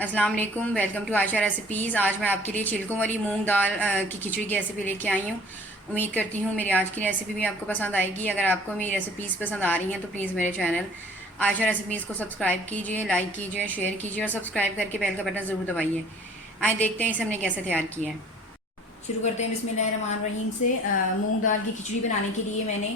अस्सलाम वालेकुम, welcome to Asha recipes. आज मैं आपके लिए छिलकों वाली मूंग दाल की खिचड़ी की रेसिपी लेके आई हूँ। उम्मीद करती हूँ मेरी आज की रेसिपी भी आपको पसंद आएगी। अगर आपको मेरी रेसिपीज़ पसंद आ रही हैं तो प्लीज़ मेरे चैनल आशा रेसिपीज़ को सब्सक्राइब कीजिए, लाइक कीजिए, शेयर कीजिए और सब्सक्राइब करके बेल का बटन ज़रूर दबाइए। आइए देखते हैं इसे हमने कैसे तैयार किया है। शुरू करते हैं बिस्मिल्लाहिर्रहमानिर्रहीम से। मूँग दाल की खिचड़ी बनाने के लिए मैंने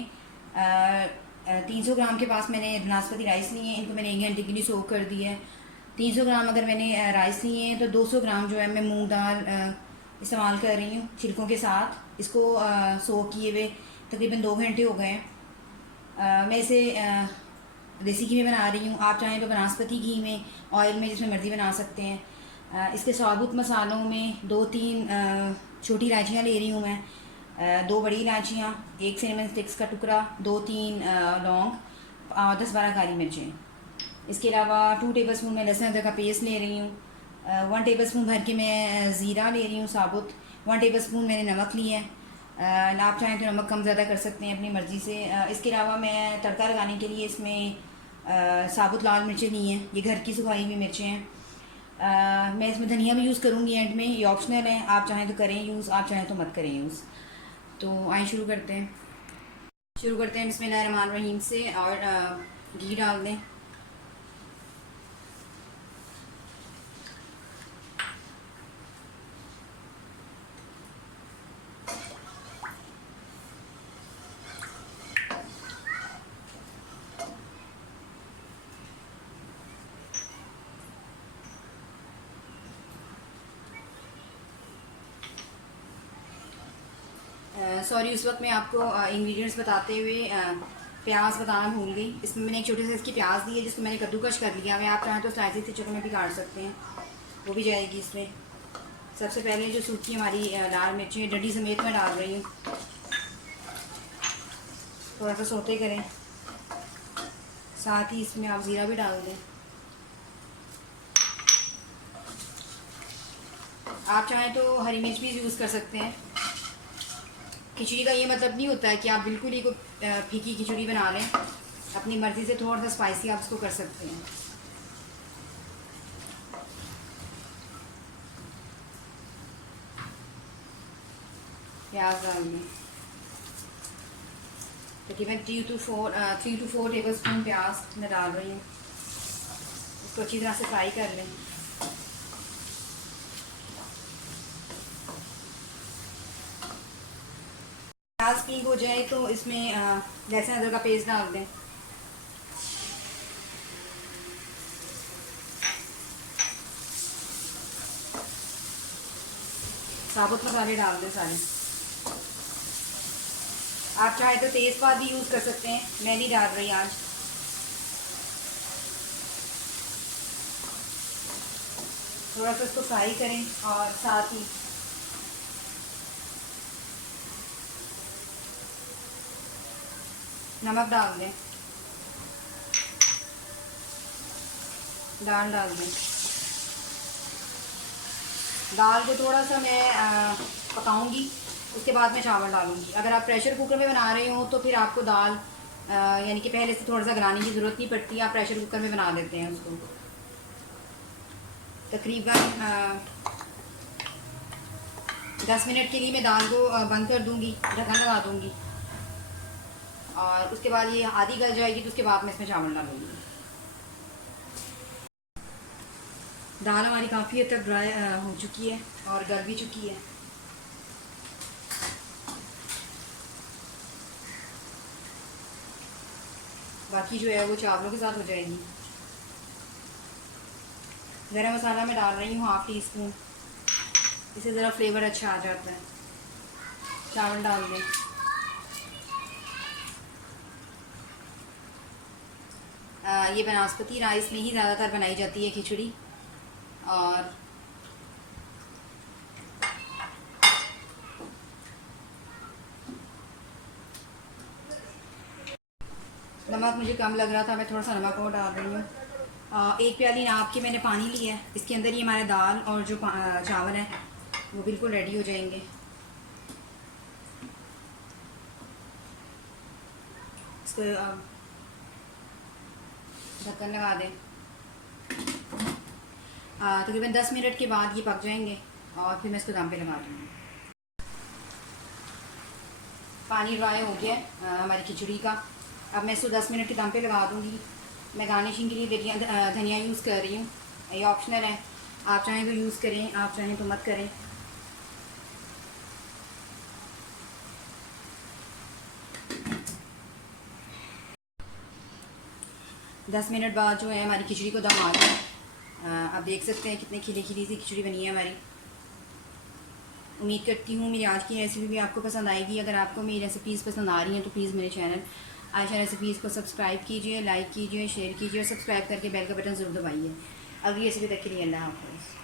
300 ग्राम के पास मैंने नाशपाती राइस लिए हैं। इनको मैंने 1 घंटे के लिए सोक कर दिया है। 300 ग्राम अगर मैंने राइस लिए हैं तो 200 ग्राम जो है मैं मूंग दाल इस्तेमाल कर रही हूँ छिलकों के साथ। इसको सोक किए हुए तकरीबन 2 घंटे हो गए हैं। मैं इसे देसी घी में बना रही हूँ। आप चाहें तो बनास्पति घी में, ऑयल में, जिसमें मर्ज़ी बना सकते हैं। इसके साबुत मसालों में 2-3 छोटी इलायचियाँ ले रही हूँ मैं, 2 बड़ी इलायचियाँ, 1 सिनेमन स्टिक्स का टुकड़ा, 2-3 लौंग और 10-12 काली मिर्चें। इसके अलावा 2 टेबलस्पून मैं लहसुन अदरक का पेस्ट ले रही हूँ। 1 टेबलस्पून भर के मैं ज़ीरा ले रही हूँ साबुत। 1 टेबलस्पून मैंने नमक लिया है। आप चाहें तो नमक कम ज़्यादा कर सकते हैं अपनी मर्ज़ी से। इसके अलावा मैं तड़का लगाने के लिए इसमें साबुत लाल मिर्चें ली हैं, ये घर की सुखाई हुई मिर्चें हैं। मैं इसमें धनिया भी यूज़ करूँगी एंड में, ये ऑप्शनल है, आप चाहें तो करें यूज़, आप चाहें तो मत करें यूज़। तो आइए शुरू करते हैं बिस्मिल्लाहिर्रहमानिर्रहीम से। और घी डाल दें। सॉरी, उस वक्त मैं आपको इंग्रेडिएंट्स बताते हुए प्याज बताना भूल गई। इसमें मैंने एक छोटे से इसकी प्याज दी है जिसको मैंने कद्दूकश कर लिया है। आप चाहें तो स्लाइसेस से चटनी में भी काट सकते हैं, वो भी जाएगी इसमें। सबसे पहले जो सूखी हमारी लाल मिर्ची डंडी समेत मैं डाल रही हूँ। थोड़ा सा सोते करें, साथ ही इसमें आप ज़ीरा भी डाल दें। आप चाहें तो हरी मिर्च भी यूज़ कर सकते हैं। खिचड़ी का ये मतलब नहीं होता है कि आप बिल्कुल ही को फीकी खिचड़ी बना लें। अपनी मर्ज़ी से थोड़ा सा स्पाइसी आप इसको कर सकते हैं। प्याज डाल दें, तकरीबन 3 to 4 टेबल स्पून प्याज मैं डाल रही हूँ। इसको अच्छी तरह से फ्राई कर लें। प्याज पीक हो जाए तो इसमें लहसुन अदरक का पेस्ट डाल दें। साबुत मसाले डाल दें सारे। आप चाहे तो तेज़पात भी यूज़ कर सकते हैं, मैं नहीं डाल रही आज। थोड़ा सा इसको फ्राई करें और साथ ही नमक डाल दें, दाल डाल दें। दाल को थोड़ा सा मैं पकाऊंगी, उसके बाद मैं चावल डालूंगी। अगर आप प्रेशर कुकर में बना रहे हो तो फिर आपको दाल यानी कि पहले से थोड़ा सा गलाने की ज़रूरत नहीं पड़ती, आप प्रेशर कुकर में बना देते हैं उसको। तकरीबन 10 मिनट के लिए मैं दाल को बंद कर दूंगी, ढक्कन लगा दूंगी और उसके बाद ये आधी गल जाएगी तो उसके बाद मैं इसमें चावल डालूंगी। दाल हमारी काफ़ी हद तक ड्राई हो चुकी है और गल भी चुकी है। बाकी जो है वो चावलों के साथ हो जाएगी। गरम मसाला मैं डाल रही हूँ 1/2 टीस्पून, इससे ज़रा फ्लेवर अच्छा आ जाता है। चावल डाल दें। ये बनास्पति राइस में ही ज़्यादातर बनाई जाती है खिचड़ी। और नमक मुझे कम लग रहा था, मैं थोड़ा सा नमक और डाल रही हूँ। 1 प्याली नाप के मैंने पानी लिया है। इसके अंदर ही हमारे दाल और जो चावल है वो बिल्कुल रेडी हो जाएंगे। इसको ढक्कन लगा दें। तकरीबन 10 मिनट के बाद ये पक जाएंगे और फिर मैं इसको दम पे लगा दूँगी। पानी ड्राई हो गया हमारी खिचड़ी का। अब मैं इसको 10 मिनट के दम पे लगा दूँगी। मैं गार्निशिंग के लिए धनिया यूज़ कर रही हूँ, ये ऑप्शनल है, आप चाहें तो यूज़ करें, आप चाहें तो मत करें। दस मिनट बाद जो है हमारी खिचड़ी को दम आ गया। आप देख सकते हैं कितनी खिली खिली सी खिचड़ी बनी है हमारी। उम्मीद करती हूँ मेरी आज की रेसिपी भी आपको पसंद आएगी। अगर आपको मेरी रेसिपीज़ पसंद आ रही हैं तो प्लीज़ मेरे चैनल आयशा रेसिपीज़ को सब्सक्राइब कीजिए, लाइक कीजिए, शेयर कीजिए और सब्सक्राइब करके बेल का बटन ज़रूर दबाइए। अगली रेसिपी तक के लिए अल्लाह हाफ़िज़।